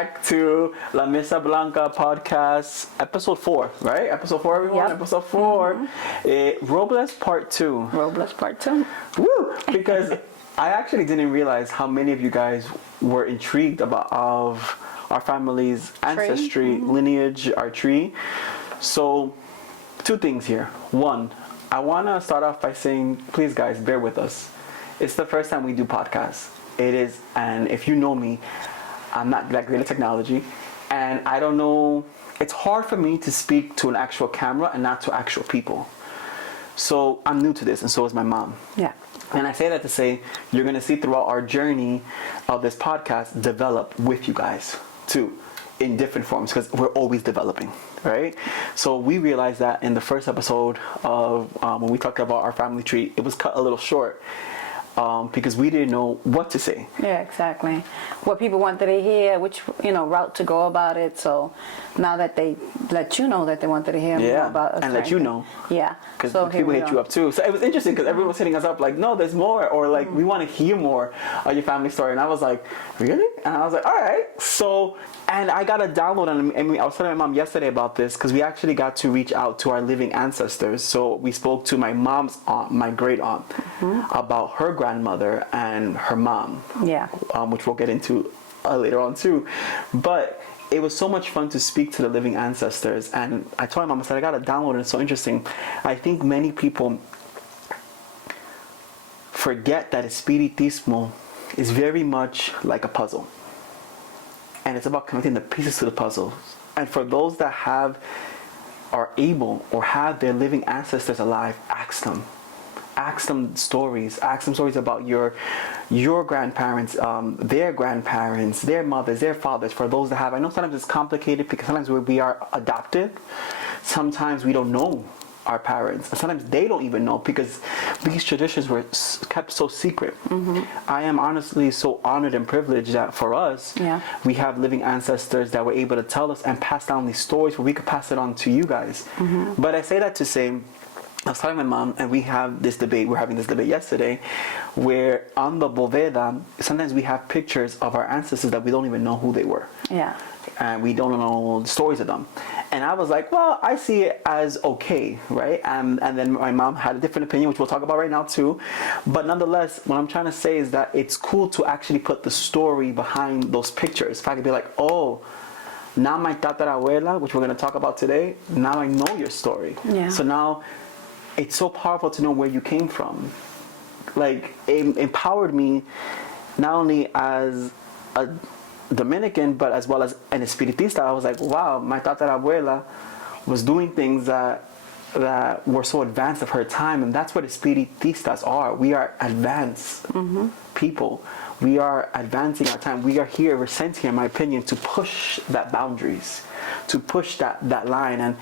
back to La Mesa Blanca podcast, episode 4, right? Episode 4, everyone? Yep. Episode 4. Robles part 2. Robles part 2. Woo! Because I actually didn't realize how many of you guys were intrigued of our family's ancestry, lineage, our tree. So, 2 things here. 1, I want to start off by saying, please guys, bear with us. It's the first time we do podcasts. It is, and if you know me, I'm not that great at technology, and I don't know, it's hard for me to speak to an actual camera and not to actual people. So I'm new to this, and so is my mom. Yeah. And I say that to say, you're going to see throughout our journey of this podcast develop with you guys too, in different forms, because we're always developing, right? So we realized that in the first episode of when we talked about our family tree, it was cut a little short. Because we didn't know what to say. Yeah, exactly. What people wanted to hear, which route to go about it. So now that they let you know that they wanted to hear more about us, and let you know. Yeah. Because so people hit you up too. So it was interesting because everyone was hitting us up like, no, there's more, or like we want to hear more of your family story. And I was like, really? And I was like, all right. So, and I got a download, and I was telling my mom yesterday about this because we actually got to reach out to our living ancestors. So we spoke to my mom's aunt, my great aunt, about her grandmother and her mom. Yeah. Which we'll get into later on too. But it was so much fun to speak to the living ancestors. And I told my mom, I said, I got a download, and it's so interesting. I think many people forget that espiritismo is very much like a puzzle. And it's about connecting the pieces to the puzzle. And for those that are able or have their living ancestors alive, ask them. Ask them stories. Ask them stories about your grandparents, their grandparents, their mothers, their fathers. For those that have, I know sometimes it's complicated because sometimes we are adopted. Sometimes we don't know our parents. And sometimes they don't even know because these traditions were kept so secret. I am honestly so honored and privileged that for us, we have living ancestors that were able to tell us and pass down these stories where we could pass it on to you guys. But I say that to say, I was telling my mom, and we have this debate, we're having this debate yesterday, where on the boveda, sometimes we have pictures of our ancestors that we don't even know who they were. Yeah. And we don't know the stories of them. And I was like, well, I see it as okay, right? And then my mom had a different opinion, which we'll talk about right now too. But nonetheless, what I'm trying to say is that it's cool to actually put the story behind those pictures. If I could be like, oh, now my tatarabuela, which we're going to talk about today, now I know your story. Yeah. So now it's so powerful to know where you came from. Like, it empowered me not only as a Dominican, but as well as an espiritista. I was like, wow, my tatarabuela was doing things that were so advanced of her time, and that's what espiritistas are. We are advanced people. We are advancing our time. We are here, we're sent here, in my opinion, to push that boundaries, to push that line, and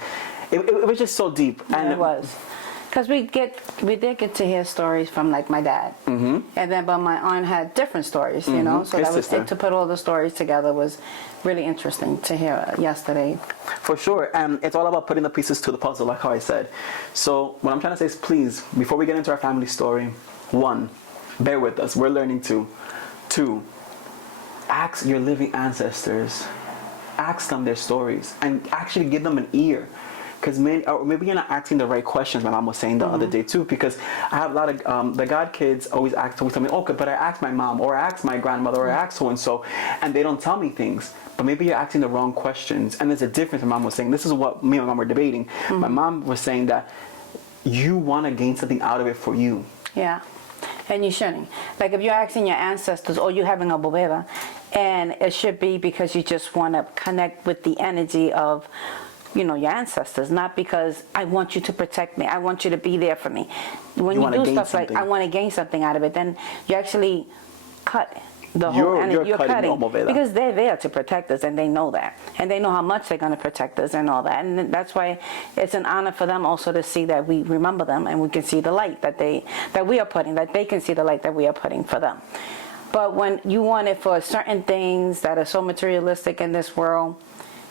it was just so deep. And it was. Because we did get to hear stories from like my dad, and then but my aunt had different stories, so that was to put all the stories together was really interesting to hear yesterday. For sure, and it's all about putting the pieces to the puzzle, like how I said. So what I'm trying to say is, please, before we get into our family story, 1, bear with us, we're learning too. 2, ask your living ancestors, ask them their stories, and actually give them an ear. Because maybe you're not asking the right questions. My mom was saying the other day too, because I have a lot of the god kids always tell me, okay, but I asked my mom, or I asked my grandmother, or I asked so and so, and they don't tell me things. But maybe you're asking the wrong questions, and there's a difference. My mom was saying, this is what me and my mom were debating. My mom was saying that you want to gain something out of it for you. Yeah, and you shouldn't. Like if you're asking your ancestors, or you're having a boveda, and it should be because you just want to connect with the energy of your ancestors, not because I want you to protect me, I want you to be there for me. When you do stuff like I want to gain something out of it, then you actually cut the whole energy. You're cutting because they're there to protect us, and they know that, and they know how much they're going to protect us and all that, and that's why it's an honor for them also to see that we remember them, and we can see the light that they can see the light that we are putting for them. But when you want it for certain things that are so materialistic in this world,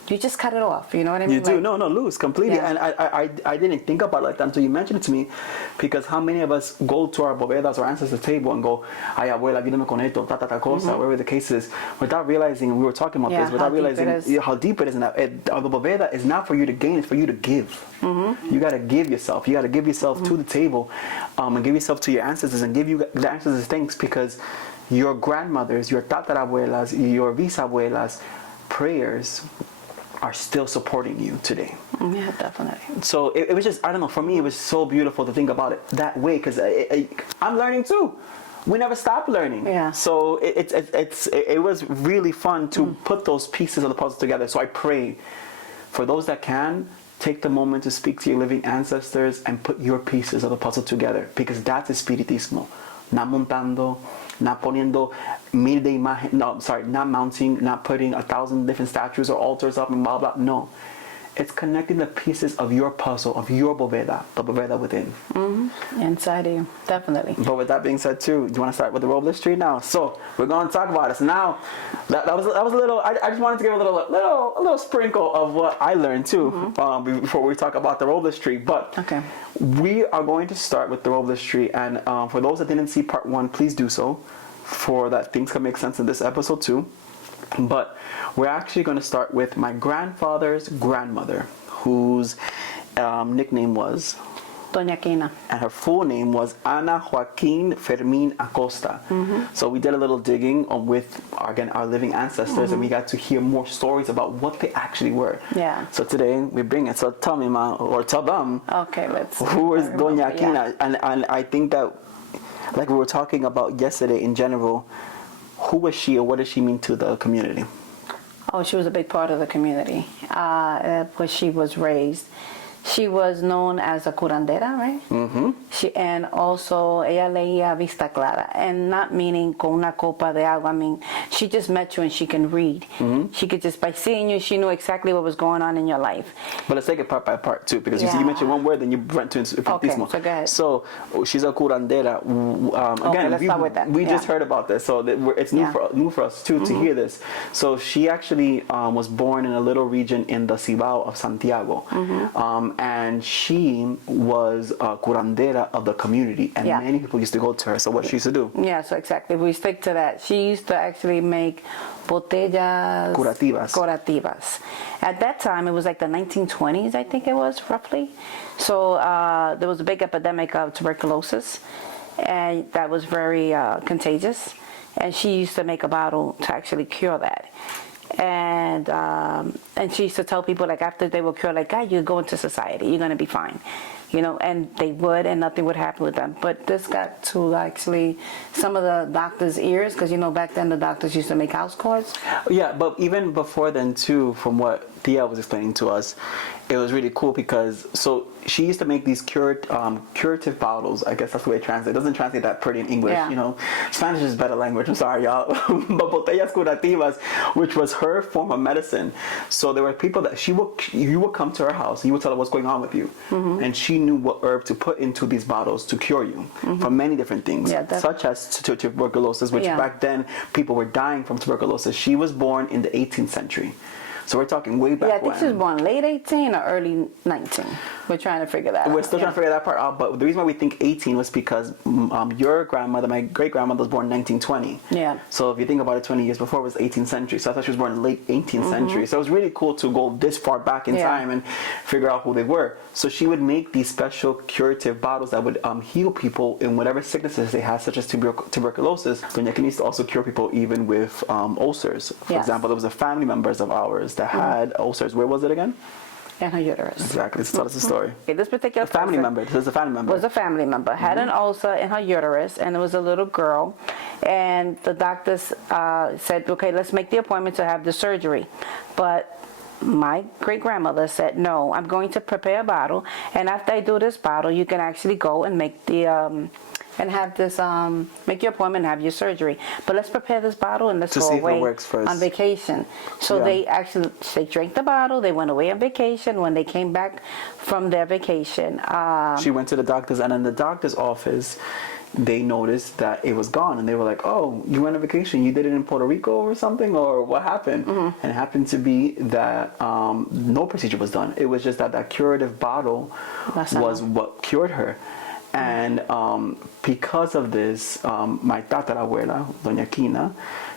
you just cut it off. You know what I mean? You do. No, lose completely. Yeah. And I didn't think about it like that until you mentioned it to me, because how many of us go to our bovedas or ancestors' table and go, ay, abuela, ayúdame con esto, ta cosa, whatever the case is, without realizing, we were talking about this, without realizing how deep it is. And the boveda is not for you to gain, it's for you to give. You got to give yourself. You got to give yourself to the table, and give yourself to your ancestors, and give you the ancestors thanks, because your grandmothers, your tatarabuelas, your bisabuelas, prayers are still supporting you today. Yeah, definitely. So it was just, I don't know, for me it was so beautiful to think about it that way, because I'm learning too. We never stop learning. Yeah. So it was really fun to put those pieces of the puzzle together. So I pray for those that can, take the moment to speak to your living ancestors and put your pieces of the puzzle together, because that's espiritismo. Not montando, not poniendo mil de imagen, no, sorry, not mounting, not putting 1,000 different statues or altars up and blah, blah. No. It's connecting the pieces of your puzzle, of your boveda, the boveda within. Inside of you, definitely. But with that being said, too, do you want to start with the Robles tree now? So we're going to talk about it. So now, that was a little. I just wanted to give a little sprinkle of what I learned too, before we talk about the Robles tree. But Okay. we are going to start with the Robles tree, and for those that didn't see part 1, please do so, for that things can make sense in this episode too. But we're actually going to start with my grandfather's grandmother, whose nickname was Doña Quina. and her full name was Ana Joaquin Fermin Acosta. So we did a little digging with, again, our living ancestors, and we got to hear more stories about what they actually were. Yeah. So today we bring it. So tell me, Ma, or tell them, Okay, let's. who is Doña Yeah. Quina? And I think that, like we were talking about yesterday in general, who was she, or what does she mean to the community? Oh, she was a big part of the community, where she was raised. She was known as a curandera, right? And also, ella leía vista clara, and not meaning con una copa de agua. I mean, she just met you and she can read. She could just, by seeing you, she knew exactly what was going on in your life. But let's take it part by part too, because you Yeah. you mentioned one word, then you went to espiritismo. Okay, so go ahead. So she's a curandera. Again, let's start with that. we just Yeah. heard about this, so it's new for us too to hear this. So she actually was born in a little region in the Cibao of Santiago, and she was a curandera of the community, and Yeah. many people used to go to her. So what she used to do? Yeah, so exactly. We stick to that. She used to actually make botellas curativas. At that time, it was like the 1920s, I think it was, roughly. So there was a big epidemic of tuberculosis, and that was very contagious. And she used to make a bottle to actually cure that. And she used to tell people, like, after they were cured, like, God, you go into society, you're going to be fine. You know, and they would, and nothing would happen with them. But this got to actually some of the doctors' ears, because, you know, back then the doctors used to make house calls. Yeah, but even before then too, from what Tia was explaining to us, it was really cool because she used to make these curative bottles. I guess that's the way it translates. It doesn't translate that pretty in English, Yeah. you know. Spanish is better language. I'm sorry, y'all. But botellas curativas, which was her form of medicine. So there were people that you would come to her house, you would tell her what's going on with you, and she knew what herb to put into these bottles to cure you from many different things, such as tuberculosis, which back then people were dying from tuberculosis. She was born in the 18th century. So we're talking way back when. Yeah, I think she was born late 18 or early 19. We're trying to figure that out. We're still trying to figure that part out, but the reason why we think 18 was because your grandmother, my great-grandmother, was born in 1920. Yeah. So if you think about it, 20 years before, it was 18th century. So I thought she was born in the late 18th century. So it was really cool to go this far back in time and figure out who they were. So she would make these special curative bottles that would heal people in whatever sicknesses they had, such as tuberculosis. Doña Quina used to also cure people even with ulcers. For example, there was a family members of ours that had ulcers. Where was it again? In her uterus. Exactly. So tell us the story. Okay, this particular A family member. This is a family member. Was a family member. Had an ulcer in her uterus, and it was a little girl. And the doctors said, okay, let's make the appointment to have the surgery. But my great-grandmother said, no, I'm going to prepare a bottle, and after I do this bottle, you can actually go and make the and have this make your appointment and have your surgery. But let's prepare this bottle and let's To go see if it away works first. on vacation. So they drank the bottle, they went away on vacation. When they came back from their vacation, she went to the doctors, and in the doctor's office, they noticed that it was gone, and they were like, "Oh, you went on vacation? You did it in Puerto Rico or something, or what happened?" And it happened to be that no procedure was done. It was just that curative bottle was what cured her. And because of this, my tatarabuela, Doña Quina,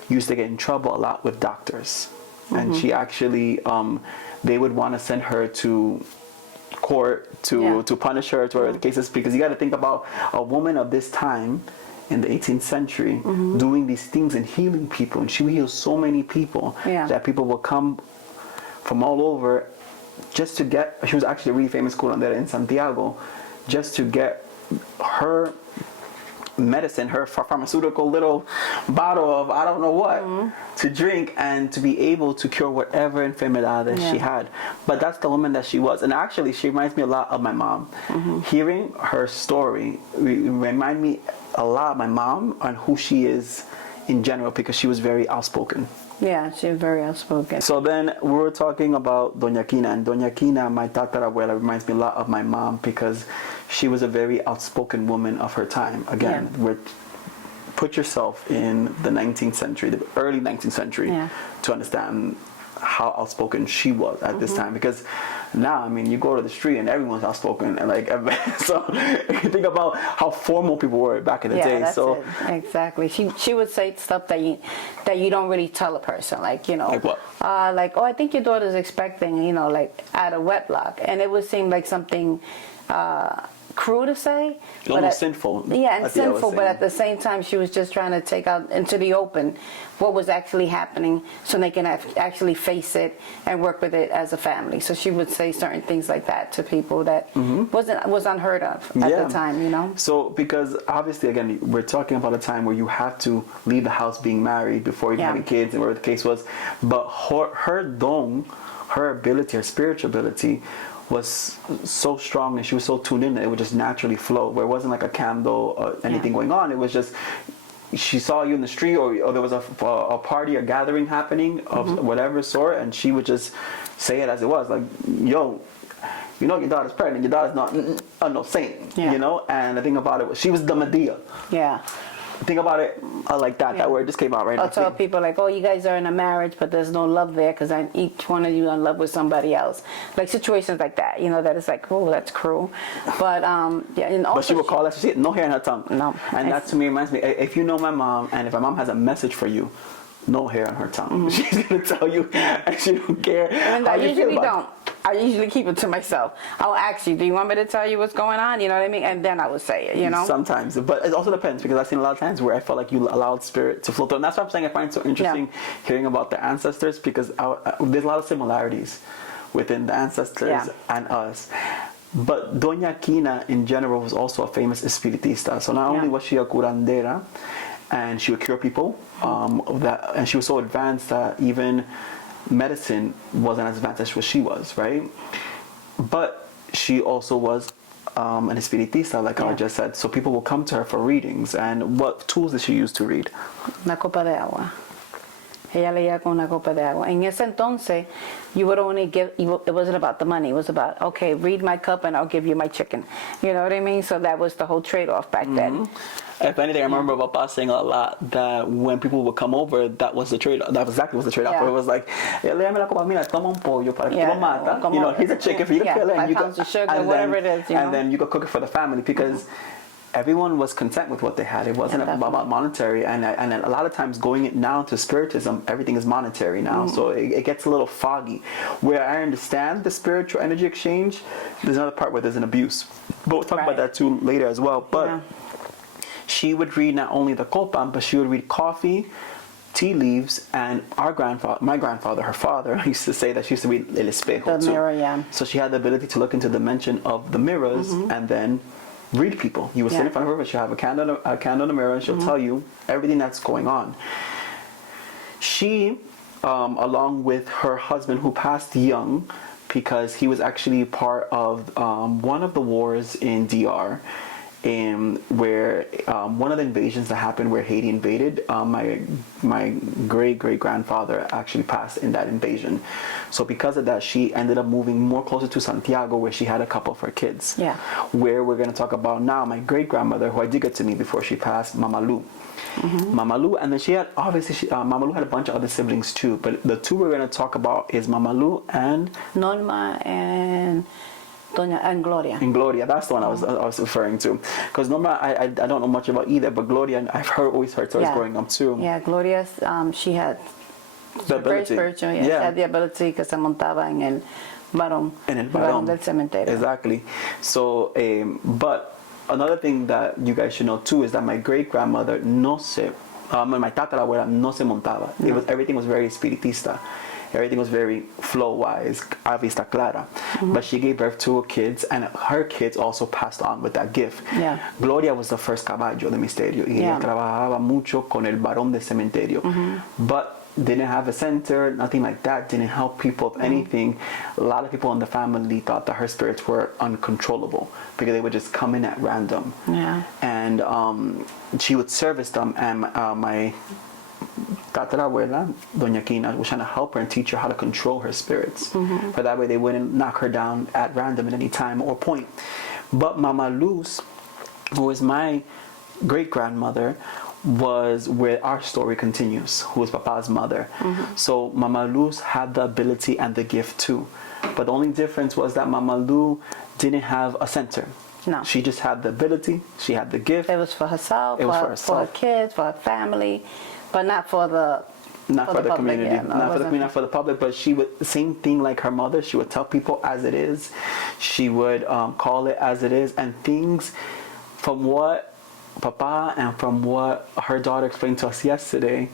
used to get in trouble a lot with doctors. And she actually, they would want to send her to court to punish her, to her cases, because you got to think about a woman of this time in the 18th century doing these things and healing people. And she would heal so many people that people would come from all over just to get, she was actually a really famous curandera in Santiago, just to get her medicine, her pharmaceutical little bottle of I don't know what to drink, and to be able to cure whatever enfermedad that she had. But that's the woman that she was. And actually she reminds me a lot of my mom. Hearing her story remind me a lot of my mom and who she is in general, because she was very outspoken. Yeah, she was very outspoken. So then we were talking about Doña Quina, and Doña Quina, my tatarabuela, reminds me a lot of my mom, because she was a very outspoken woman of her time. Again, put yourself in the 19th century, the early 19th century, to understand how outspoken she was at this time. Because now, I mean, you go to the street and everyone's outspoken, and like, so you think about how formal people were back in the day. That's so it. Exactly, she would say stuff that you don't really tell a person, like, you know, like what? Like, oh, I think your daughter's expecting, you know, like out of wedlock, and it would seem like something cruel to say, almost sinful. Yeah, and sinful, but at the same time, she was just trying to take out into the open what was actually happening, so they can actually face it and work with it as a family. So she would say certain things like that to people that was unheard of at the time, you know. So because obviously, again, we're talking about a time where you have to leave the house being married before you having kids, and whatever the case was. But her don, her ability, her spiritual ability, was so strong, and she was so tuned in that it would just naturally flow, where it wasn't like a candle or anything going on. It was just, she saw you in the street, or there was a party or gathering happening of whatever sort, and she would just say it as it was, like, yo, you know, your daughter's pregnant, your daughter's not no saint, you know. And the thing about it was, she was the Medea. Think about it like that. That word just came out right now. I'll tell people like, oh, you guys are in a marriage, but there's no love there, because each one of you are in love with somebody else. Like situations like that, you know, that is like, oh, that's cruel. But and also, but she would call that shit no hair in her tongue. No. And that to me reminds me, if you know my mom, and if my mom has a message for you, no hair on her tongue. She's gonna tell you, and she don't care. And I usually don't. I usually keep it to myself. I'll ask you, do you want me to tell you what's going on? You know what I mean? And then I would say it, you know? Sometimes. But it also depends, because I've seen a lot of times where I felt like you allowed spirit to flow through. And that's why I'm saying I find it so interesting hearing about the ancestors, because there's a lot of similarities within the ancestors and us. But Doña Quina in general was also a famous espiritista. So not only was she a curandera, and she would cure people, and she was so advanced that even medicine wasn't as advanced as what she was, right? But she also was an espiritista, like I just said. So people will come to her for readings. And what tools did she use to read? Una copa de agua. Ella leía con una copa de agua. En ese entonces, you would only give, it wasn't about the money. It was about, okay, read my cup and I'll give you my chicken. You know what I mean? So that was the whole trade-off back then. If anything, I remember Papa saying a lot that when people would come over, that was the trade. That was exactly what the trade-off. It was like, léame la copa, mira, toma un pollo para que lo mata. You know, here's a chicken for you to kill it. 5 pounds of sugar, whatever it is. You know? And then you could cook it for the family, because everyone was content with what they had. It wasn't about monetary. And a lot of times going now to spiritism, everything is monetary now. So it gets a little foggy. Where I understand the spiritual energy exchange, there's another part where there's an abuse. But we'll talk about that too later as well. But she would read not only the copa, but she would read coffee, tea leaves, and my grandfather, her father, used to say that she used to read el espejo, the mirror, So she had the ability to look into the dimension of the mirrors and then read people. You would sit in front of her, but she'll have a candle in the mirror, and she'll tell you everything that's going on. She, along with her husband, who passed young, because he was actually part of one of the wars in DR. where one of the invasions that happened where Haiti invaded, my great grandfather actually passed in that invasion. So because of that, she ended up moving more closer to Santiago, where she had a couple of her kids. Yeah. Where we're going to talk about now, my great grandmother, who I did get to meet before she passed, Mama Lu. Mama Lu, and then she had Mama Lu had a bunch of other siblings too, but the two we're going to talk about is Mama Lu and Norma and Doña and Gloria. And Gloria, that's the one I was referring to. Because Norma, I don't know much about either, but Gloria, I've always heard stories growing up too. Yeah, Gloria, she had The very ability. spiritual. Yeah, she had the ability que se montaba en el varón. En el varón del cementerio. Exactly. So, but another thing that you guys should know too is that my great grandmother my tatarabuela no se montaba. No. Everything was very espiritista. Everything was very flow-wise, a vista clara. But she gave birth to kids, and her kids also passed on with that gift. Yeah. Gloria was the first caballo de misterio, y ella trabajaba mucho con el varón del cementerio. But didn't have a center, nothing like that, didn't help people. If anything, a lot of people in the family thought that her spirits were uncontrollable because they would just come in at random. Yeah. And she would service them, and my tatarabuela, Doña Quina, was trying to help her and teach her how to control her spirits. For that way they wouldn't knock her down at random at any time or point. But Mama Luz, who is my great-grandmother, was where our story continues, who was Papa's mother. So Mama Luz had the ability and the gift too. But the only difference was that Mama Lu didn't have a center. No. She just had the ability, she had the gift. It was for herself, It was for for her herself. kids, for her family, but not for the Not for the public, community, yeah, no, not it for the community, wasn't. not for the public, but she would, same thing like her mother, she would tell people as it is. She would call it as it is, and things from what Papa and from what her daughter explained to us yesterday,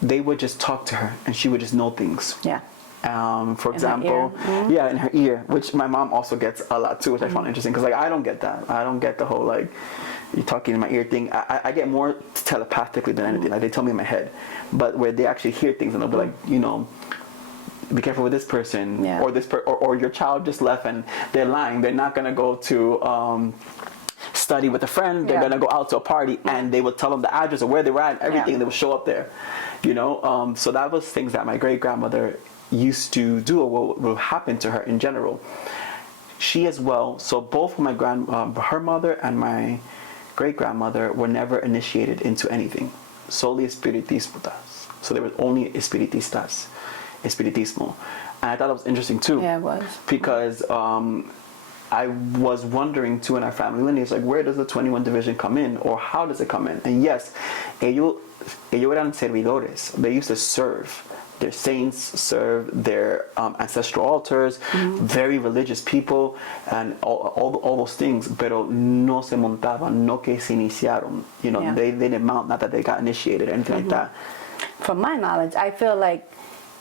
they would just talk to her and she would just know things. Yeah. For In her example, ear? yeah, in her ear, which my mom also gets a lot too, which I found interesting, because like I don't get that. I don't get the whole like you talking in my ear thing. I get more telepathically than anything. Like they tell me in my head, but where they actually hear things and they'll be like, you know, be careful with this person, Yeah. or this or your child just left and they're lying. They're not gonna go to study with a friend. They're Yeah. gonna go out to a party, and they would tell them the address of where they were at and everything. Yeah. And they would show up there, you know. So that was things that my great grandmother used to do, or what would happen to her in general. She as well. So both my her mother and my great grandmother were never initiated into anything. Solely espiritistas. So they were only espiritistas, espiritismo. And I thought it was interesting too. Yeah, it was. Because I was wondering too in our family lineage, like where does the 21 division come in, or how does it come in? And yes, ellos eran servidores. They used to serve. Their saints serve their ancestral altars, very religious people, and all those things. Pero no se montaban, no que se iniciaron. You know, Yeah. they didn't mount, not that they got initiated or anything like that. From my knowledge, I feel like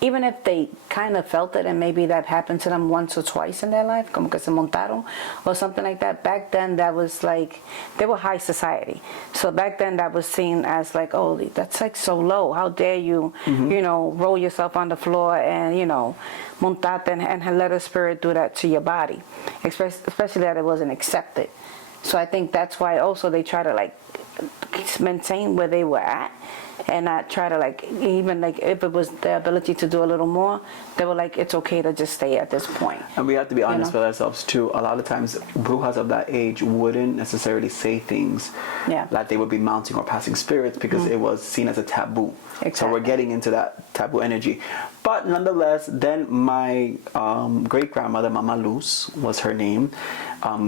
even if they kind of felt it, and maybe that happened to them once or twice in their life, como que se montaron or something like that, back then that was like, they were high society. So back then that was seen as like, oh, that's like so low. How dare you, you know, roll yourself on the floor and, you know, montate and let a spirit do that to your body, especially that it wasn't accepted. So I think that's why also they try to like maintain where they were at, and not try to like, even like if it was the ability to do a little more, they were like, it's okay to just stay at this point. And we have to be honest know? with ourselves too. A lot of times, brujas of that age wouldn't necessarily say things Yeah. that they would be mounting or passing spirits, because it was seen as a taboo. So Exactly. we're getting into that taboo energy. But nonetheless, then my great grandmother, Mama Luz was her name,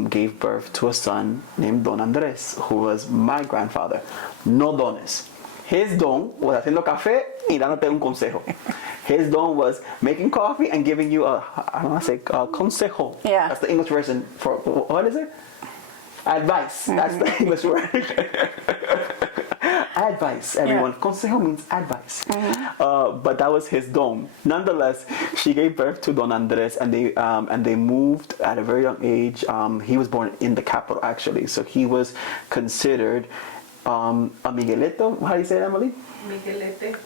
gave birth to a son named Don Andres, who was my grandfather. No dones. His don was haciendo café y dándote un consejo. His don was making coffee and giving you a, I don't want to say consejo. Yeah. That's the English version for, what is it? Advice. That's the English word. Advice, everyone. Yeah. Consejo means advice. But that was his don. Nonetheless, she gave birth to Don Andres, and they moved at a very young age. He was born in the capital, actually, so he was considered a Miguelito. How do you say it, Emily?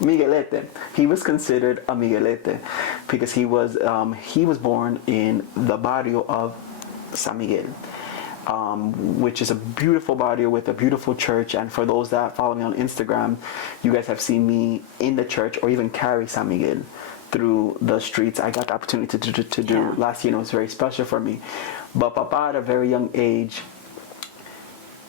Miguelete. He was considered a Miguelete because he was born in the barrio of San Miguel. which is a beautiful barrio with a beautiful church. And for those that follow me on Instagram, you guys have seen me in the church or even carry San Miguel through the streets. I got the opportunity to do last year, and it was very special for me. But Papa, at a very young age,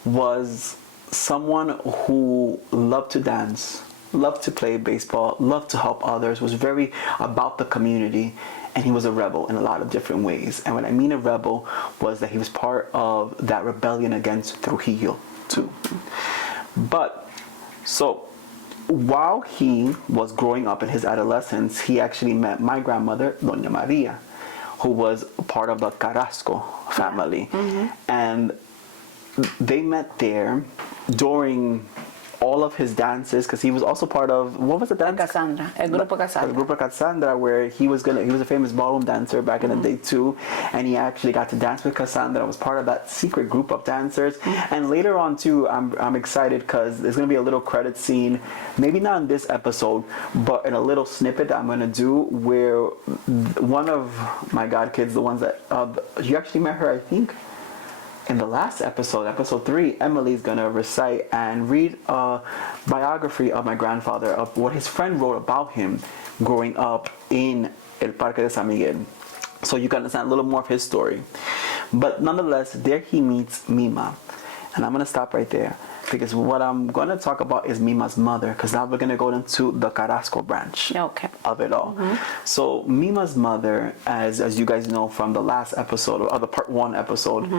was someone who loved to dance, loved to play baseball, loved to help others, was very about the community, and he was a rebel in a lot of different ways. And what I mean a rebel was that he was part of that rebellion against Trujillo too. But so while he was growing up in his adolescence, he actually met my grandmother, Doña Maria, who was part of the Carrasco family. And they met there during all of his dances, because he was also part of, what was the dance? Cassandra, El Grupo Cassandra. El Grupo Cassandra, where he was a famous ballroom dancer back in the day too, and he actually got to dance with Cassandra, was part of that secret group of dancers. And later on too, I'm excited because there's going to be a little credit scene, maybe not in this episode, but in a little snippet that I'm going to do, where one of my god kids, the ones that, you actually met her, I think, in the last episode, episode 3, Emily's going to recite and read a biography of my grandfather, of what his friend wrote about him growing up in El Parque de San Miguel. So you can understand a little more of his story. But nonetheless, there he meets Mima. And I'm going to stop right there, because what I'm going to talk about is Mima's mother, because now we're going to go into the Carrasco branch of it all. So Mima's mother, as you guys know from the last episode, or the part 1 episode,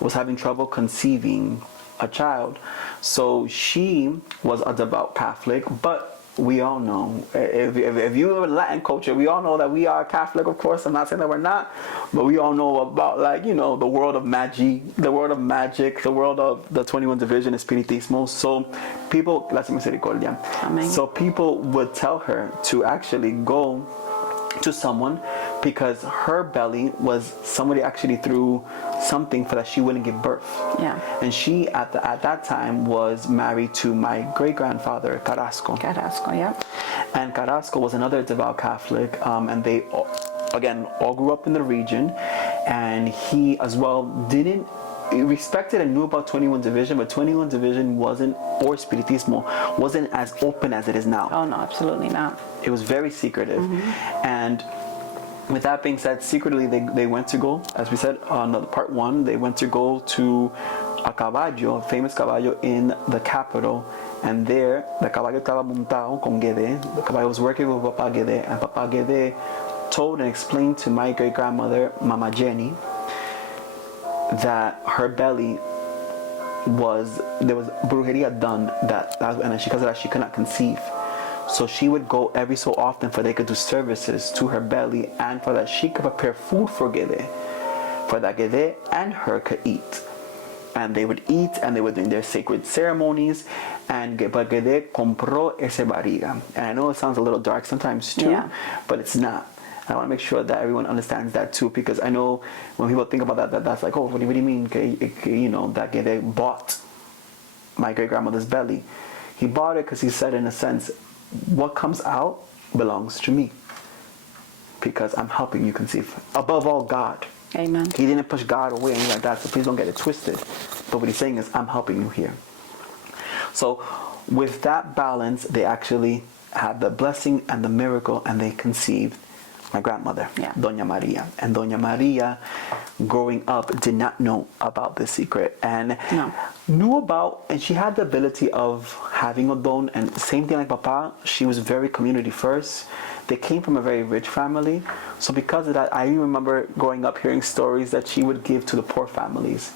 was having trouble conceiving a child. So she was a devout Catholic, but we all know, if you live in Latin culture, we all know that we are Catholic, of course. I'm not saying that we're not, but we all know about, like, you know, the world of magic, the world of the 21 division, Espiritismo. So people, gracias misericordia. Amen. So people would tell her to actually go to someone, because her belly was, somebody actually threw something for that she wouldn't give birth. And she at that time was married to my great grandfather Carrasco. And Carrasco was another devout Catholic, and they again all grew up in the region, and he as well he respected and knew about 21 Division, but 21 Division wasn't, or Spiritismo wasn't as open as it is now. Oh no, absolutely not. It was very secretive. And with that being said, secretly they went to go, as we said on the part 1, they went to go to a caballo, a famous caballo in the capital, and there the caballo estaba montado con Guede. The caballo was working with Papa Guede, and Papa Guede told and explained to my great grandmother, Mama Jenny, that her belly there was brujeria done and because of that she could not conceive. So she would go every so often for they could do services to her belly, and for that she could prepare food for Gede, for that Gede and her could eat. And they would eat, and they would do their sacred ceremonies, but Gede compró ese barriga. And I know it sounds a little dark sometimes too, but it's not. I want to make sure that everyone understands that too, because I know when people think about that's like, oh, what do you mean? You know, that Gede bought my great grandmother's belly. He bought it because he said, in a sense, what comes out belongs to me, because I'm helping you conceive. Above all, God. Amen. He didn't push God away or anything like that, so please don't get it twisted. But what he's saying is, I'm helping you here. So with that balance, they actually had the blessing and the miracle, and they conceived my grandmother, Doña Maria. And Doña Maria, growing up, did not know about this secret, and knew about, and she had the ability of having a don, and same thing like Papa, she was very community first. They came from a very rich family, so because of that, I remember growing up hearing stories that she would give to the poor families.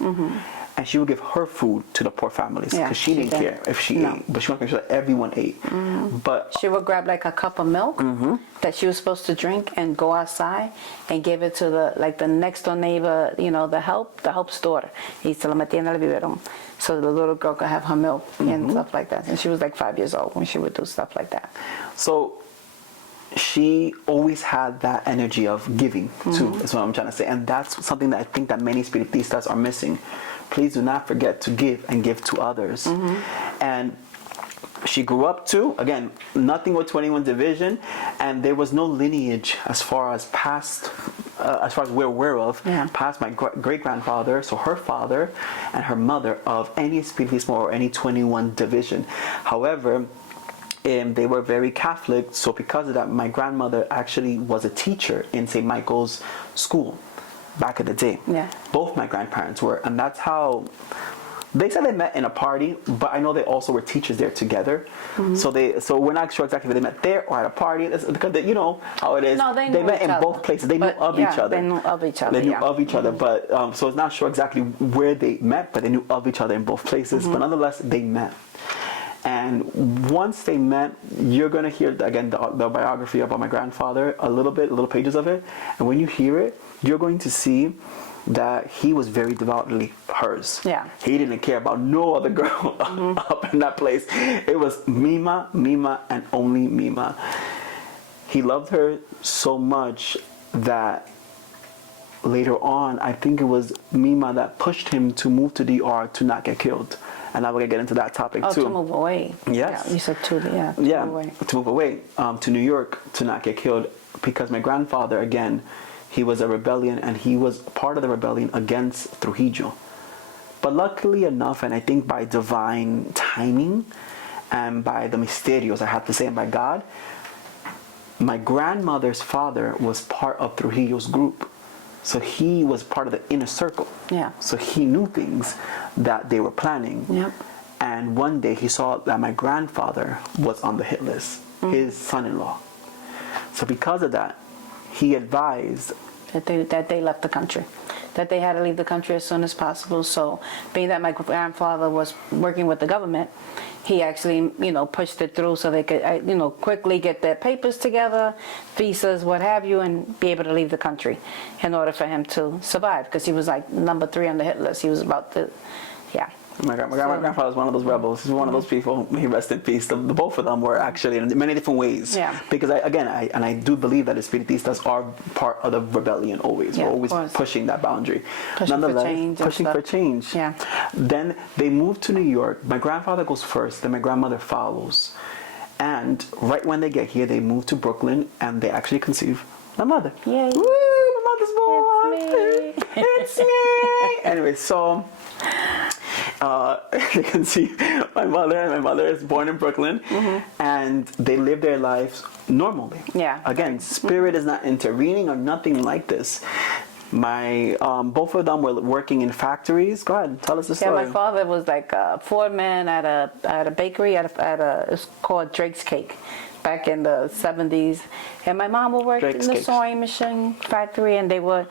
And she would give her food to the poor families, because she didn't care if she ate, but she wanted to make sure that everyone ate. But she would grab like a cup of milk that she was supposed to drink and go outside and give it to the next door neighbor, you know, the help's daughter. Y se la metía en el biberón, so the little girl could have her milk and stuff like that. And she was like 5 years old when she would do stuff like that. So she always had that energy of giving too, is what I'm trying to say. And that's something that I think that many Spiritistas are missing. Please do not forget to give and give to others. And she grew up too, again, nothing with 21 Division, and there was no lineage as far as past as far as we're aware of, past my great grandfather, so her father and her mother, of any Spiritismo or any 21 division. However, they were very Catholic, so because of that, my grandmother actually was a teacher in St. Michael's School back in the day. Yeah. Both my grandparents were, and that's how they said they met in a party, but I know they also were teachers there together. So we're not sure exactly if they met there or at a party, because you know how it is. No, they met in other. both places. They knew of each other. They knew of each other. They knew of each other, but so it's not sure exactly where they met, but they knew of each other in both places. But nonetheless, they met. And once they met, you're going to hear, again, the biography about my grandfather, little pages of it. And when you hear it, you're going to see that he was very devoutly hers. Yeah. He didn't care about no other girl up in that place. It was Mima, Mima, and only Mima. He loved her so much that later on, I think it was Mima that pushed him to move to DR to not get killed. And now we're going to get into that topic too. To move away. Yes. Yeah, you said to move away to New York to not get killed, because my grandfather, again, he was a rebellion, and he was part of the rebellion against Trujillo. But luckily enough, and I think by divine timing and by the misterios, I have to say, and by God, my grandmother's father was part of Trujillo's group. So he was part of the inner circle. Yeah. So he knew things that they were planning. Yep. And one day he saw that my grandfather was on the hit list, his son-in-law. So because of that, he advised that they left the country, that they had to leave the country as soon as possible. So being that my grandfather was working with the government, he actually, pushed it through so they could, quickly get their papers together, visas, what have you, and be able to leave the country in order for him to survive, because he was like number 3 on the hit list. He was about to, yeah. My grandfather was one of those rebels. He's one of those people. He rest in peace. The both of them were actually in many different ways. Yeah. Because I do believe that the Spiritistas are part of the rebellion always. Yeah, we're always pushing that boundary. Pushing for change. Yeah. Then they moved to New York. My grandfather goes first, then my grandmother follows. And right when they get here, they move to Brooklyn, and they actually conceive my mother. Yay. Woo! My mother's born. It's me. It's me. Anyway, so. You can see my mother is born in Brooklyn, and they live their lives normally. Yeah. Again, spirit is not intervening or nothing like this. My both of them were working in factories. Go ahead, tell us the story. Yeah, my father was like a foreman at a bakery it's called Drake's Cake, back in the 70s. And my mom would work in the sewing machine factory, and they were,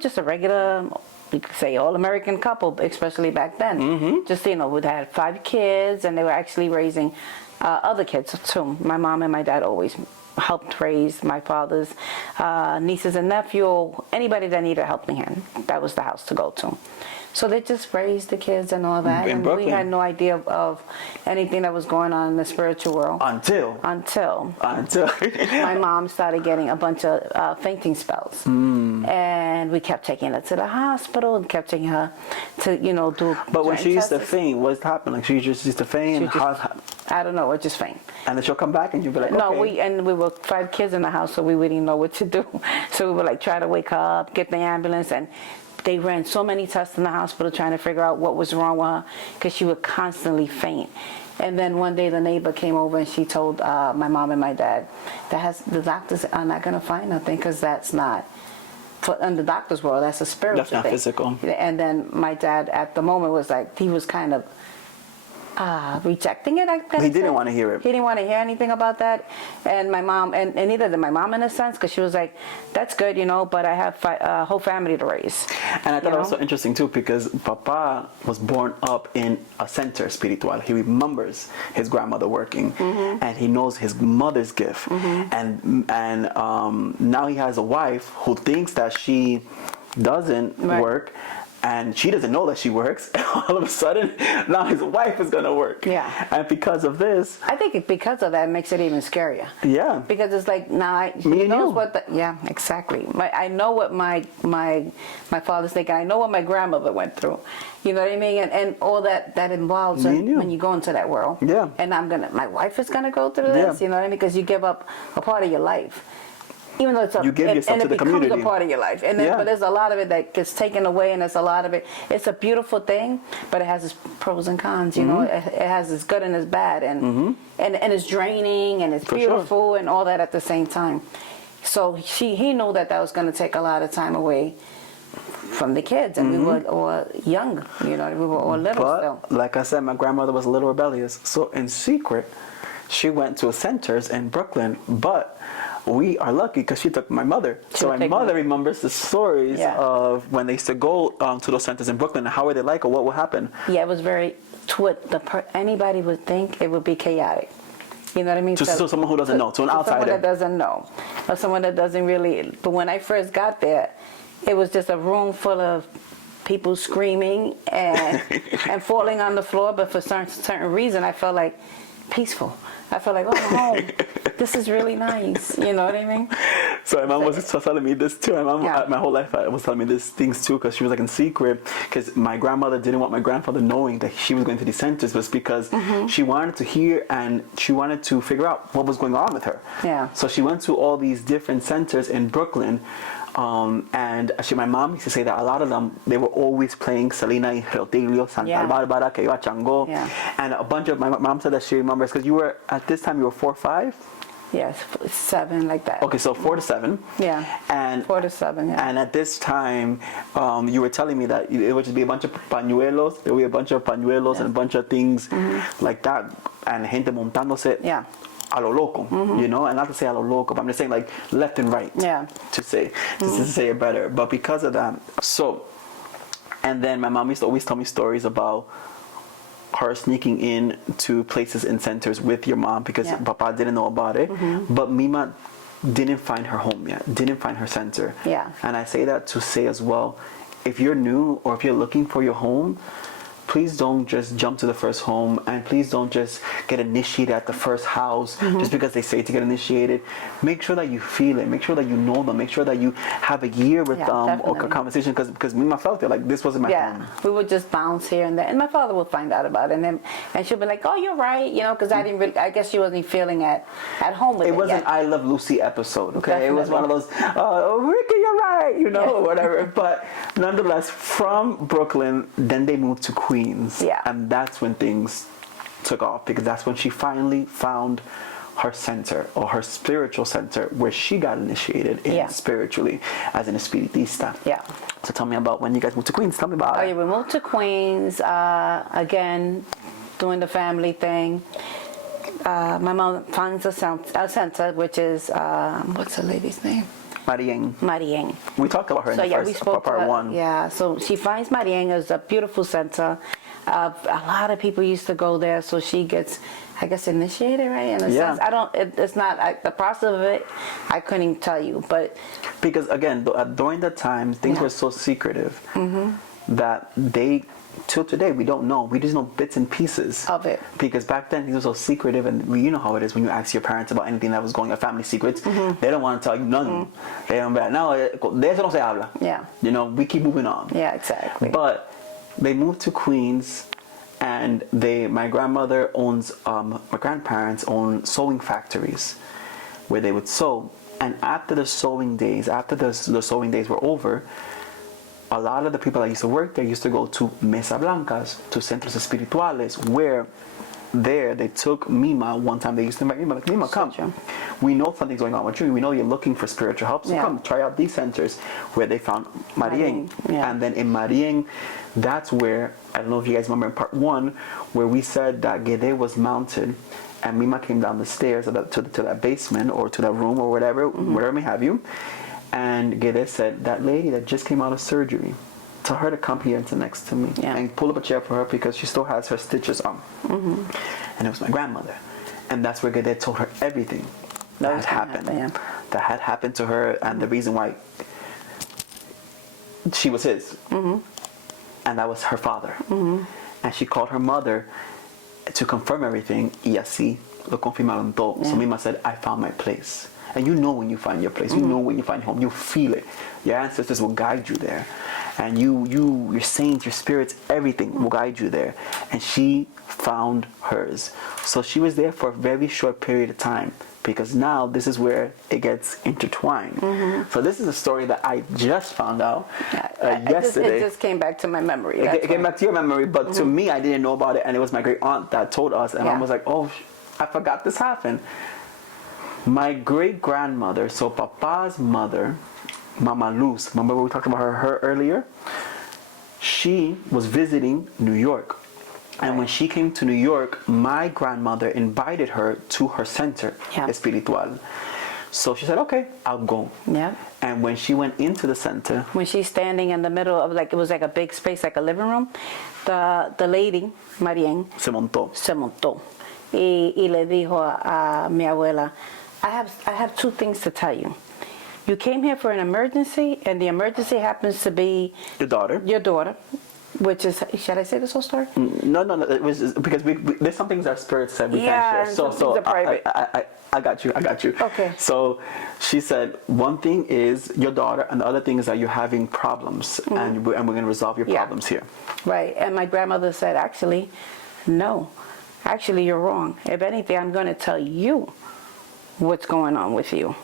just a regular, you could say, all-American couple, especially back then. Just, we had 5 kids, and they were actually raising other kids too. My mom and my dad always helped raise my father's nieces and nephew, anybody that needed a helping hand. That was the house to go to. So they just raised the kids and all that, and we had no idea of anything that was going on in the spiritual world until my mom started getting a bunch of fainting spells, and we kept taking her to the hospital and kept taking her to do. But when she used to faint, what's happening? Like she just used to faint. I don't know, it just faint. And then she'll come back, and you'll be like, no, okay. we were 5 kids in the house, so we wouldn't know what to do. So we would like try to wake her up, get the ambulance, and they ran so many tests in the hospital trying to figure out what was wrong with her, because she would constantly faint. And then one day the neighbor came over, and she told my mom and my dad that the doctors are not going to find nothing, because that's not, in the doctor's world, that's a spiritual thing. That's not physical. And then my dad at the moment was like, he was kind of rejecting it, I guess. He didn't want to hear it. He didn't want to hear anything about that. And my mom, and neither did my mom in a sense, because she was like, that's good, but I have a whole family to raise. And I thought it was so interesting too, because Papa was born up in a center espiritual. He remembers his grandmother working, and he knows his mother's gift. And now he has a wife who thinks that she doesn't work, and she doesn't know that she works. All of a sudden, now his wife is going to work. Yeah. And because of this, I think because of that, it makes it even scarier. Yeah. Because it's like, now he knows what yeah, exactly. I know what my father's thinking. I know what my grandmother went through. You know what I mean? And all that involves when you go into that world. Yeah. And my wife is gonna go through this. You know what I mean? Because you give up a part of your life. even though it's you give yourself and to it the becomes community. a part of your life, and Yeah. but there's a lot of it that gets taken away, and there's a lot of it. It's a beautiful thing, but it has its pros and cons. You know, it has its good and its bad, and it's draining and it's For beautiful and all that at the same time. So he knew that was going to take a lot of time away from the kids, and we were all young. You know, we were all little But still. like I said, my grandmother was a little rebellious, so in secret, she went to centers in Brooklyn. But we are lucky because she took my mother. So my mother remembers the stories of when they used to go to those centers in Brooklyn and how were they like or what would happen. Yeah, it was very to what anybody would think it would be chaotic. You know what I mean? To someone who doesn't know, to an outsider. Someone that doesn't know, or someone that doesn't really. But when I first got there, it was just a room full of people screaming and and falling on the floor. But for certain reason, I felt like peaceful. I felt like, oh, I'm home. This is really nice. You know what I mean? So my mom was telling me this too. My mom, my whole life, was telling me these things too, because she was like in secret. Because my grandmother didn't want my grandfather knowing that she was going to these centers, was because she wanted to hear and she wanted to figure out what was going on with her. Yeah. So she went to all these different centers in Brooklyn. And my mom used to say that a lot of them, they were always playing Selena y Rotilio, Santa Barbara, Que Iba Chango. Yeah. And a bunch of, my mom said that she remembers, because you were, at this time, you were 4 or 5? Yes, 7 like that. Okay, so 4 to 7. Yeah. And 4 to 7. Yeah. And at this time, you were telling me that it would just be a bunch of pañuelos. There would be a bunch of pañuelos and a bunch of things like that, and gente montándose. Yeah. A lo loco, you know, and not to say a lo loco, but I'm just saying like left and right. Yeah. To say it better, but because of that, so, and then my mom used to always tell me stories about her sneaking in to places in centers with your mom because Papa didn't know about it, but Mima didn't find her home yet, didn't find her center. Yeah. And I say that to say as well, if you're new or if you're looking for your home, please don't just jump to the first home, and please don't just get initiated at the first house just because they say to get initiated. Make sure that you feel it. Make sure that you know them. Make sure that you have a year with them or a conversation, because me, I felt it like this wasn't my home. We would just bounce here and there, and my father would find out about it, and she'll be like, "Oh, you're right," you know, because I didn't really. I guess she wasn't feeling at home with it. It wasn't yet. I Love Lucy episode, okay? Definitely. It was one of those, Ricky, you're right, you know, or whatever. But nonetheless, from Brooklyn, then they moved to Queens. Yeah. And that's when things took off, because that's when she finally found her center, or her spiritual center, where she got initiated in spiritually as an espiritista. Yeah. So tell me about when you guys moved to Queens. Tell me about it. Yeah, we moved to Queens, again, doing the family thing. My mom finds a center, which is, what's the lady's name? Marieng. We talked about her in the first part 1. Yeah, so she finds Marieng as a beautiful center. A lot of people used to go there, so she gets, I guess, initiated, right? In a sense. It's not, the process of it, I couldn't even tell you, but. Because again, during that time, things were so secretive that till today, we don't know. We just know bits and pieces of it. Because back then, things were so secretive, and you know how it is when you ask your parents about anything that was going on, family secrets. They don't want to tell you nothing. They don't be like, no, de eso no se habla. Yeah. You know, we keep moving on. Yeah, exactly. But they moved to Queens, and my grandmother owns, my grandparents own sewing factories where they would sew. And after the sewing days, the sewing days were over, a lot of the people that used to work there used to go to Mesa Blancas, to Centros Espirituales, where there they took Mima. One time they used to invite Mima, like, Mima, come. We know something's going on with you. We know you're looking for spiritual help, so come, try out these centers, where they found Marieng. And then in Marieng, that's where, I don't know if you guys remember in part 1, where we said that Gede was mounted, and Mima came down the stairs to that basement, or to that room, or whatever, whatever may have you. And Gede said, that lady that just came out of surgery, tell her to come here and sit next to me, and pull up a chair for her, because she still has her stitches on. And it was my grandmother. And that's where Gede told her everything that had happened. That had happened to her, and the reason why she was his. And that was her father. And she called her mother to confirm everything. Y así lo confirmaron todo. So Mima said, I found my place. And you know when you find your place, you know when you find home, you feel it. Your ancestors will guide you there. And your saints, your spirits, everything will guide you there. And and she found hers. So she was there for a very short period of time, because now this is where it gets intertwined. So this is a story that I just found out yesterday. It just came back to my memory. It came back to your memory, but to me, I didn't know about it, and it was my great aunt that told us, and I was like, oh, I forgot this happened. My great grandmother, so Papa's mother, Mama Luz, remember we talked about her earlier? She was visiting New York. And when she came to New York, my grandmother invited her to her center espiritual. So she said, okay, I'll go. Yeah. And when she went into the center, When she's standing in the middle of, like, it was like a big space, like a living room, the lady, Marien, se montó. se montó y le dijo a mi abuela, I have two things to tell you. You came here for an emergency, and the emergency happens to be Your daughter. Which is, should I say this whole story? No. It was because we there's some things our spirits said we can't share. So things are private. I got you. Okay. So she said one thing is your daughter, and the other thing is that you're having problems, and we're going to resolve your problems here. Right. And my grandmother said, actually, no. Actually, you're wrong. If anything, I'm going to tell you what's going on with you.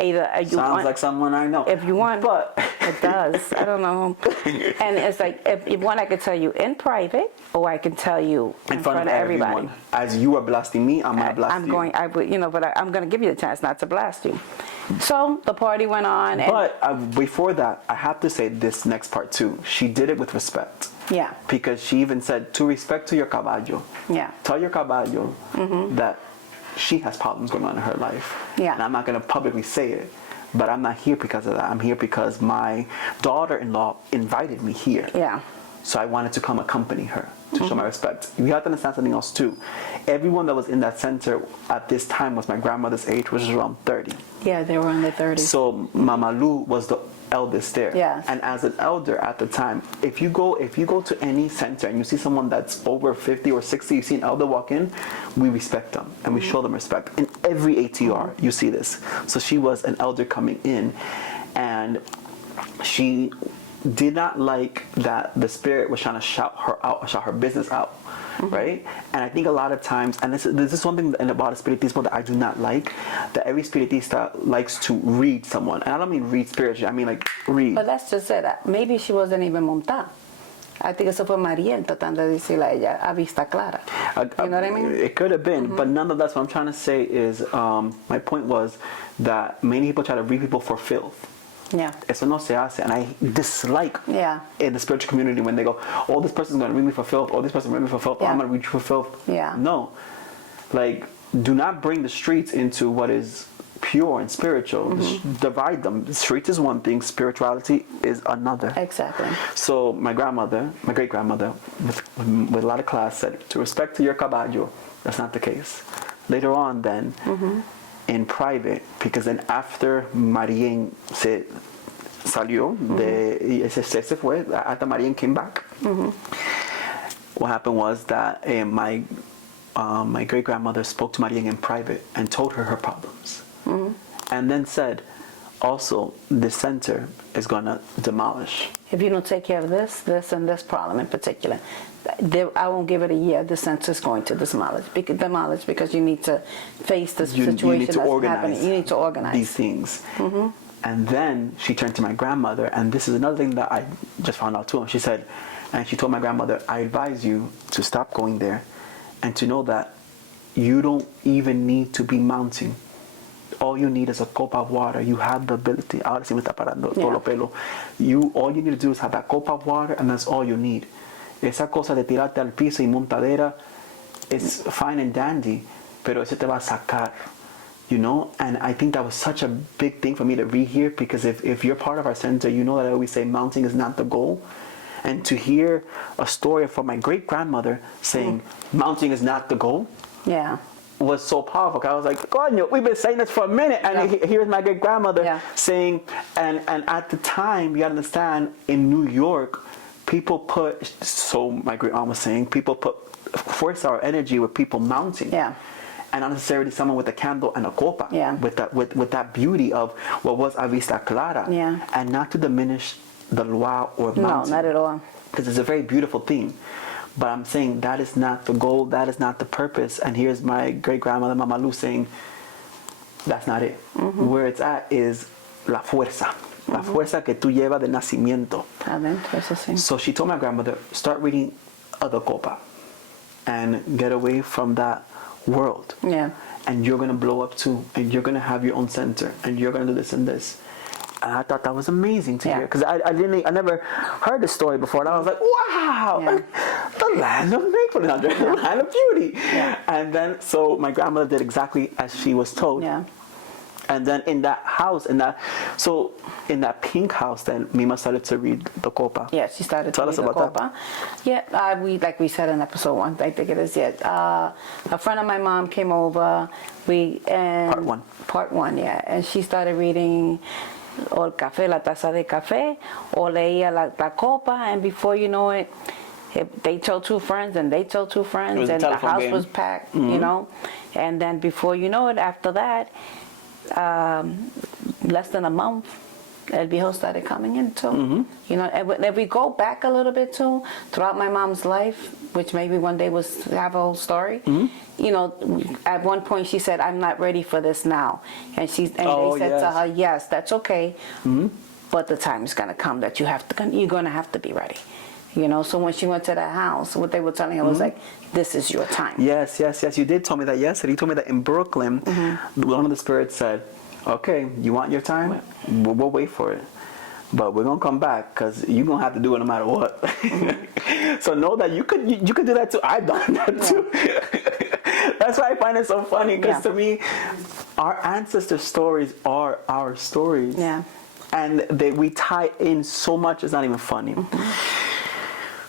Either you Sounds want, like someone I know. if you want, But it does. I don't know. And it's like, if you want, I could tell you in private, or I can tell you in front of everybody. everyone. As you are blasting me, I'm going to blast you. But I'm going to give you the chance not to blast you. So the party went on. And But before that, I have to say this next part too. She did it with respect. Yeah. Because she even said, to respect to your caballo. Yeah. Tell your caballo that she has problems going on in her life. Yeah. And I'm not going to publicly say it, but I'm not here because of that. I'm here because my daughter-in-law invited me here. Yeah. So I wanted to come accompany her to show my respect. You have to understand something else too. Everyone that was in that center at this time was my grandmother's age, which is around 30. Yeah, they were in their 30s. So Mama Lu was the eldest there. Yes. And as an elder at the time, if you go to any center and you see someone that's over 50 or 60, you see an elder walk in, we respect them and we show them respect. In every ATR, you see this. So she was an elder coming in, and she did not like that the spirit was trying to shout her out, shout her business out. Right? And I think a lot of times, and this is one thing about a spiritismo that I do not like, that every spiritista likes to read someone. And I don't mean read spiritually, I mean like read. But let's just say that maybe she wasn't even montada. I think eso fue Mariel tratando de decirle a ella a vista clara. You know what I mean? It could have been, but nonetheless, what I'm trying to say is, my point was that many people try to read people for filth. Yeah. Eso no se hace, and I dislike in the spiritual community when they go, oh, this person's going to read me for filth, or this person's going to read me for filth, or I'm going to read you for filth. Yeah. No. Like, do not bring the streets into what is pure and spiritual. Divide them. The streets is one thing, spirituality is another. Exactly. So my grandmother, my great-grandmother, with a lot of class, said, to respect to your caballo. That's not the case. Later on then, in private, because then after Marien se salió, se fue, after Marien came back, what happened was that my great-grandmother spoke to Marien in private and told her her problems. And then said, also, this center is going to demolish. If you don't take care of this, and this problem in particular, I won't give it a year. The center is going to demolish because you need to face the situation you need to that's organize happening. You need to organize these things. And then she turned to my grandmother, and this is another thing that I just found out too. And she said, and she told my grandmother, I advise you to stop going there and to know that you don't even need to be mounting. All you need is a copa of water. You have the ability. Ahora sí me está parando todo lo pelo. All you need to do is have that copa of water, and that's all you need. Esa cosa de tirarte al piso y montadera is fine and dandy, pero eso te va a sacar, you know? And I think that was such a big thing for me to read here, because if you're part of our center, you know that I always say mounting is not the goal. And to hear a story from my great-grandmother saying mounting is not the goal, was so powerful. I was like, coño, we've been saying this for a minute, and here's my great grandmother saying, and at the time, you gotta understand, in New York, people put, so my great aunt was saying, people put 4-star energy with people mounting. And not necessarily someone with a candle and a copa. With that beauty of what was a vista clara. And not to diminish the lua or mountain. No, not at all. Because it's a very beautiful thing. But I'm saying that is not the goal, that is not the purpose. And here's my great grandmother, Mama Lu, saying, that's not it. Where it's at is la fuerza. La fuerza que tú llevas de nacimiento. Adentro, eso sí. So she told my grandmother, start reading other copa and get away from that world. Yeah. And you're going to blow up too. And you're going to have your own center. And you're going to do this and this. And I thought that was amazing to hear. Because I never heard the story before. And I was like, wow, the land of Maple, the land of beauty. Yeah. And then, so my grandmother did exactly as she was told. Yeah. And then in that house, in that pink house, then Mima started to read the copa. Yeah, she started Tell to us read the about copa. Yeah, like we said in episode 1, I think it is. Yeah, a friend of my mom came over. Part 1, yeah, and she started reading o el café, la taza de café, o leía la copa, and before you know it, they told 2 friends, and they told 2 friends, and the house was packed, you know. And then before you know it, after that, less than a month, El Viejo started coming in too. You know, and if we go back a little bit too, throughout my mom's life, which maybe one day was have a whole story. You know, at one point she said, "I'm not ready for this now," and they said to her, "Yes, that's okay, but the time is gonna come that you're gonna have to be ready." You know, so when she went to that house, what they were telling her was like, "This is your time." Yes. You did tell me that yesterday. You told me that in Brooklyn, one of the spirits said, "Okay, you want your time? We'll wait for it. But we're going to come back because you're going to have to do it no matter what." So know that you could do that too. I've done that too. That's why I find it so funny because to me, our ancestors' stories are our stories. Yeah. And we tie in so much, it's not even funny.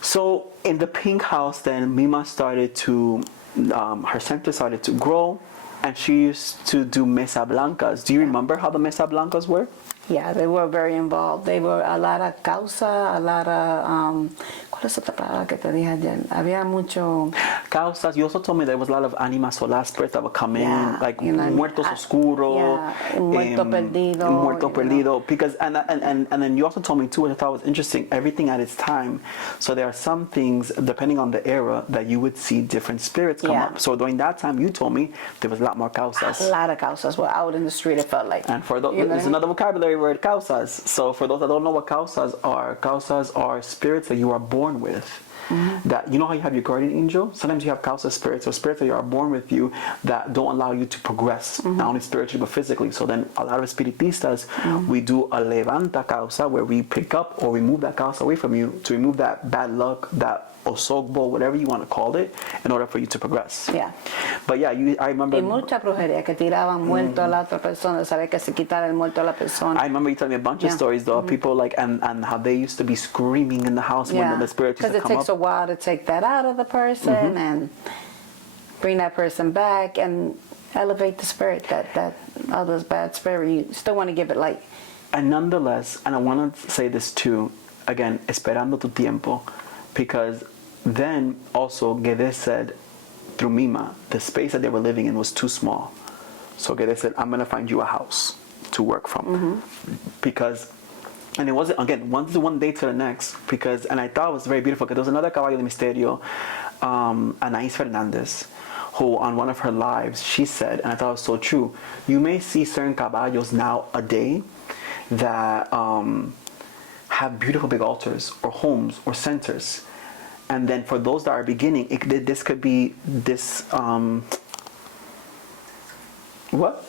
So in the pink house, then Mima started to, her center started to grow, and she used to do mesa blancas. Do you remember how the mesa blancas were? Yeah, they were very involved. They were a lot of causa, a lot of, ¿cuál es otra palabra que te dije ayer? Había mucho... Causas. You also told me there was a lot of anima solar spirits that would come in, like you know, muertos oscuros, muerto perdido. Muerto perdido. Because, and then you also told me too, which I thought was interesting, everything at its time. So there are some things, depending on the era, that you would see different spirits come up. So during that time, you told me there was a lot more causas. A lot of causas were out in the street, it felt like. And for those, there's another vocabulary word, causas. So for those that don't know what causas are spirits that you are born with. That, you know how you have your guardian angel? Sometimes you have causa spirits or spirits that you are born with you that don't allow you to progress, not only spiritually but physically. So then a lot of espiritistas, we do a levanta causa, where we pick up or remove that causa away from you to remove that bad luck, that osogbo, whatever you want to call it, in order for you to progress. Yeah. But yeah, I remember... Y mucha brujería, que tiraban muerto a la otra persona, sabía que se quitara el muerto a la persona. I remember you telling me a bunch of stories though, people like, and how they used to be screaming in the house when the spirits used to come up. Because it takes a while to take that out of the person and bring that person back and elevate the spirit, that other's bad spirit. You still want to give it light. And nonetheless, and I want to say this too, again, esperando tu tiempo, because then also Gede said, through Mima, the space that they were living in was too small. So Gede said, I'm going to find you a house to work from. Because, and it wasn't, again, one day to the next, because, and I thought it was very beautiful, because there was another Caballo de Misterio, Anaís Fernandez, who on one of her lives, she said, and I thought it was so true, you may see certain caballos now a day that have beautiful big altars or homes or centers. And then for those that are beginning, this could be this, what?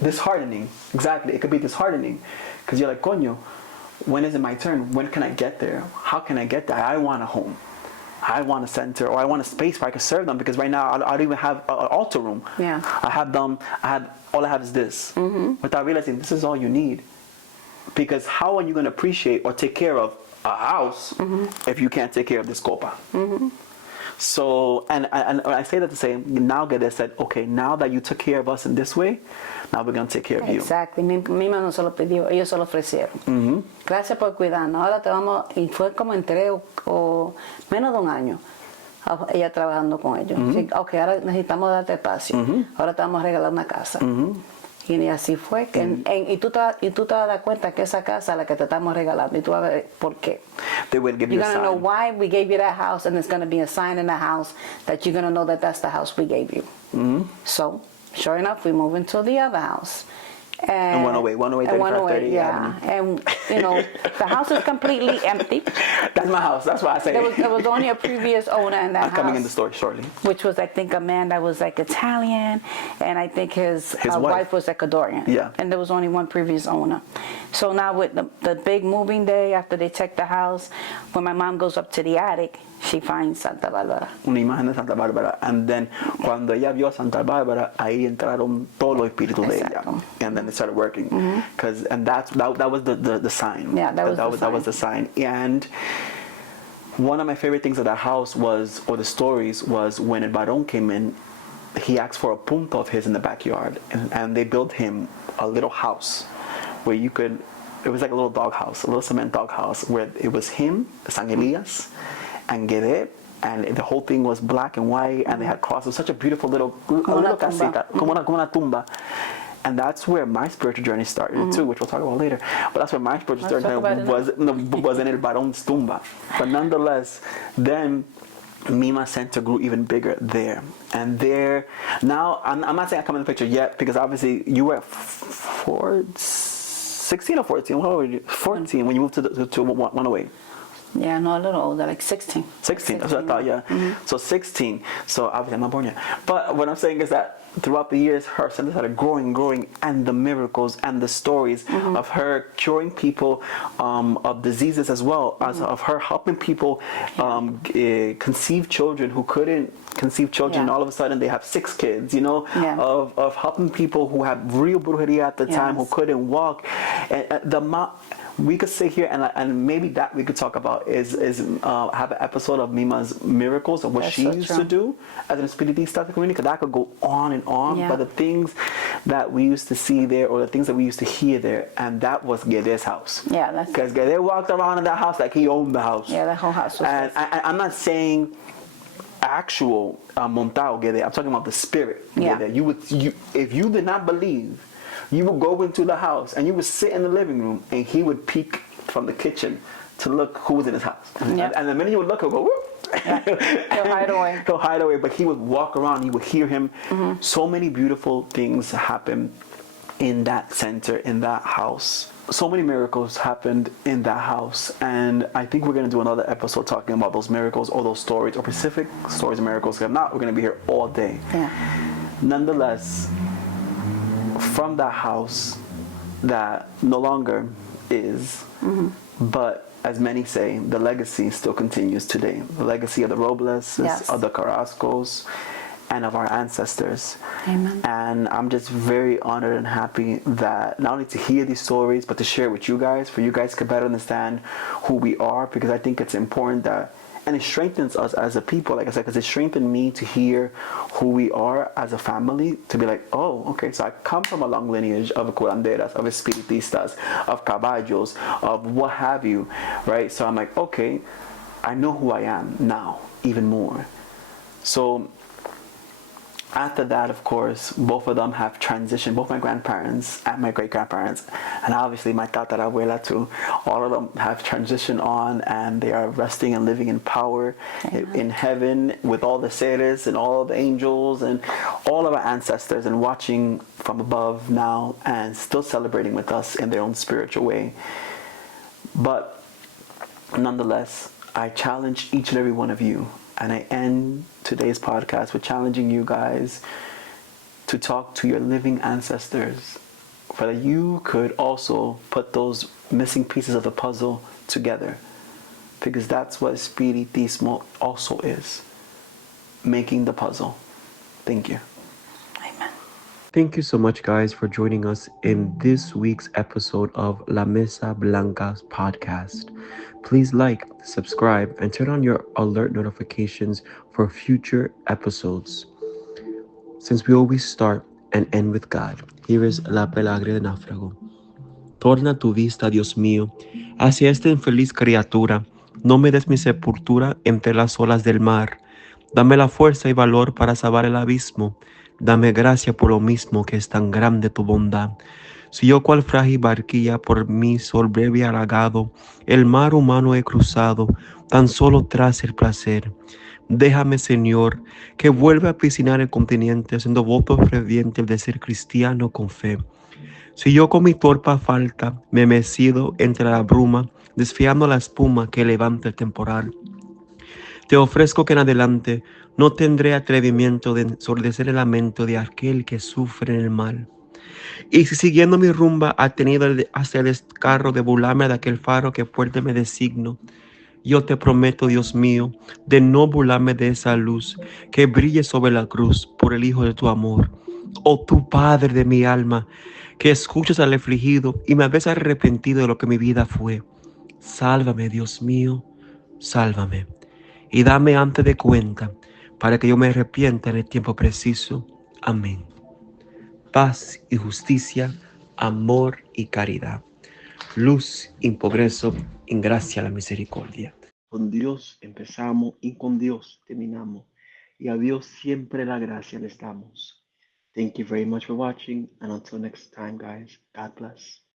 Disheartening. Exactly. It could be disheartening. Because you're like, coño, when is it my turn? When can I get there? How can I get there? I want a home. I want a center, or I want a space where I can serve them, because right now I don't even have an altar room. Yeah. All I have is this. Without realizing this is all you need. Because how are you going to appreciate or take care of a house if you can't take care of this copa? So, and I say that to say, now Gede said, okay, now that you took care of us in this way, now we're going to take care of you. Exactly. Mima no se lo pidió, ellos se lo ofrecieron. Gracias por cuidarnos. Ahora te vamos, y fue como entre o menos de un año ella trabajando con ellos. Sí, ok, ahora necesitamos darte espacio. Ahora te vamos a regalar una casa. Y así fue. Y tú te das cuenta que esa casa es la que te estamos regalando. Y tú vas a ver por qué. They will give you You're a going to know sign. why we gave you that house, and there's going to be a sign in the house that you're going to know that that's the house we gave you. So, sure enough, we moved into the other house. And 108, 3530 yeah. And, you know, the house is completely empty. That's my house. That's why I say There was only a previous owner in that I'm house. coming in the story shortly. Which was, I think, a man that was like Italian, and I think his wife was Ecuadorian. Yeah. And there was only one previous owner. So now with the big moving day, after they check the house, when my mom goes up to the attic, she finds Santa Barbara. Una imagen de Santa Bárbara. And then, cuando ella vio Santa Bárbara, ahí entraron todos los espíritus de ella. Exacto. And then it started working. And that was the sign. Yeah, that was the sign. And one of my favorite things of that house was, or the stories, was when El Barón came in, he asked for a punto of his in the backyard. And they built him a little house where you could, it was like a little dog house, a little cement dog house, where it was him, San Elias, and Guedet, and the whole thing was black and white, and they had crosses. It was such a beautiful little casita, como una tumba. And that's where my spiritual journey started too, which we'll talk about later. But that's where my spiritual journey was in El Barón's tumba. But nonetheless, then Mima's center grew even bigger there. And there, now, I'm not saying I come in the picture yet, because obviously you were 16 or 14? How old were you? 14 when you moved to 108. Yeah, no, a little older, like 16. 16, that's what I thought, yeah. So 16, so obviously I'm not born yet. But what I'm saying is that throughout the years, her center started growing, and the miracles and the stories of her curing people of diseases, as well as of her helping people conceive children who couldn't conceive children. Yeah. All of a sudden they have 6 kids, you know, Yeah. of helping people who had real brujeria at the time, who Yes. couldn't walk. And we could sit here and maybe that we could talk about is have an episode of Mima's miracles and what That's she so used true. to do as an espiritista community, because that could go on and on. Yeah. But the things that we used to see there, or the things that we used to hear there, and that was Guedet's house. Yeah, that's- because Guedet walked around in that house like he owned the house. Yeah, that whole house was And I'm not saying actual montao Guedet. I'm talking about the spirit Yeah. Guedet. If you did not believe, you would go into the house and you would sit in the living room, and he would peek from the kitchen to look who was in his house. Yeah. And the minute you would look, he'll go, whoop. He'll hide away. He'll hide away, but he would walk around, you would hear him. So many beautiful things happen in that center, in that house. So many miracles happened in that house, and I think we're going to do another episode talking about those miracles, or those stories, or specific stories and miracles. If not, we're going to be here all day. Yeah. Nonetheless, from that house that no longer is, but as many say, the legacy still continues today. The legacy of the Robles, Yes. of the Carrascos, and of our ancestors. Amen. And I'm just very honored and happy that not only to hear these stories, but to share with you guys, for you guys to better understand who we are, because I think it's important that, and it strengthens us as a people, like I said, because it strengthened me to hear who we are as a family, to be like, oh, okay, so I come from a long lineage of curanderas, of espiritistas, of caballos, of what have you, right? So I'm like, okay, I know who I am now, even more. So after that, of course, both of them have transitioned, both my grandparents and my great-grandparents, and obviously my tatarabuela too. All of them have transitioned on, and they are resting and living in power in heaven with all the seres and all the angels and all of our ancestors, and watching from above now and still celebrating with us in their own spiritual way. But nonetheless, I challenge each and every one of you, and I end today's podcast with challenging you guys to talk to your living ancestors, so that you could also put those missing pieces of the puzzle together, because that's what Spiritismo also is, making the puzzle. Thank you. Amen. Thank you so much, guys, for joining us in this week's episode of La Mesa Blanca's podcast. Please like, subscribe, and turn on your alert notifications for future episodes. Since we always start and end with God, here is La Pelagre de Náufrago. Torna tu vista, Dios mío, hacia esta infeliz criatura. No me des mi sepultura entre las olas del mar. Dame la fuerza y valor para salvar el abismo. Dame gracia por lo mismo que es tan grande tu bondad. Si yo cual frágil barquilla por mi soberbio halagado, el mar humano he cruzado, tan solo tras el placer. Déjame, Señor, que vuelva a piscinar el continente, haciendo voto ferviente de ser cristiano con fe. Si yo con mi torpa falta me he mecido entre la bruma, desfiando la espuma que levanta el temporal, te ofrezco que en adelante no tendré atrevimiento de ensordecer el lamento de aquel que sufre en el mal. Y si siguiendo mi rumba ha tenido hacia el descarro de burlarme de aquel faro que fuerte me designo, yo te prometo, Dios mío, de no burlarme de esa luz que brille sobre la cruz por el Hijo de tu amor. Oh tu Padre de mi alma, que escuchas al afligido y me ves arrepentido de lo que mi vida fue. Sálvame, Dios mío, sálvame. Y dame antes de cuenta, para que yo me arrepienta en el tiempo preciso. Amén. Paz y justicia, amor y caridad. Luz y progreso, en gracia la misericordia. Con Dios empezamos y con Dios terminamos. Y a Dios siempre la gracia les damos. Thank you very much for watching, and until next time, guys, God bless.